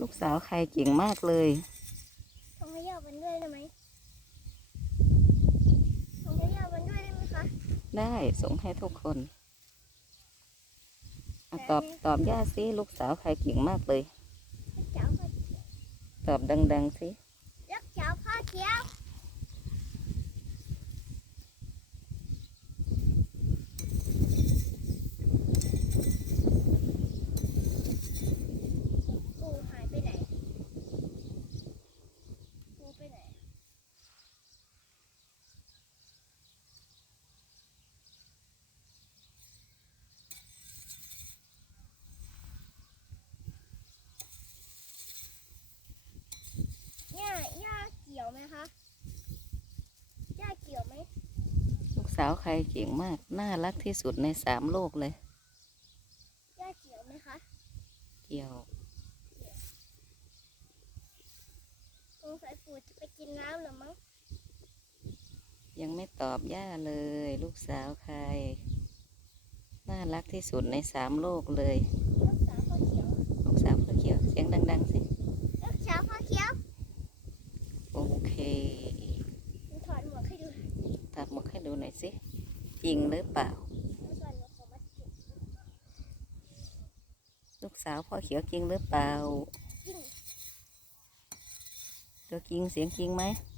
ลูกสาวใครเก่งมากเลยทำให้ยาวันด้วยได้ไหมทำให้ยาวันด้วยได้ไหมคะ ได้ส่งให้ทุกคนอะตอบตอบย่าสิลูกสาวใครเก่งมากเลยรักเจ้าพ่อเขียวตอบดังๆสิ รักเจ้าพ่อเขียวปูหายไปไหนปูไปไหน ย่าย่าเกี่ยวไหมคะ ย่าเกี่ยวไหม ลูก สาวใครเก่งมาก น่ารักที่สุดในสามโลกเลยย่าเกี่ยวไหมคะ เกี่ยวสงสัยปู่จะไปกินน้ำเหรือมั้ง ยังไม่ตอบย่าเลย ลูกสาวใคร น่ารักที่สุดในสามโลกเลย ลูกสาวพ่อเขียว ลูกสาวพ่อเขียว เสียงดัง ๆ สิ ลูกสาวพ่อเขียว โอเค หนูถอดหมวกให้ดู ตัดหมวกให้ดูหน่อยสิ จริงหรือเปล่าแล้วก่อนหนูขอมาจุดลูกสาวพ่อเขียวจริงหรือเปล่าจิ้งตัวจริงเสียงจริงไหมจ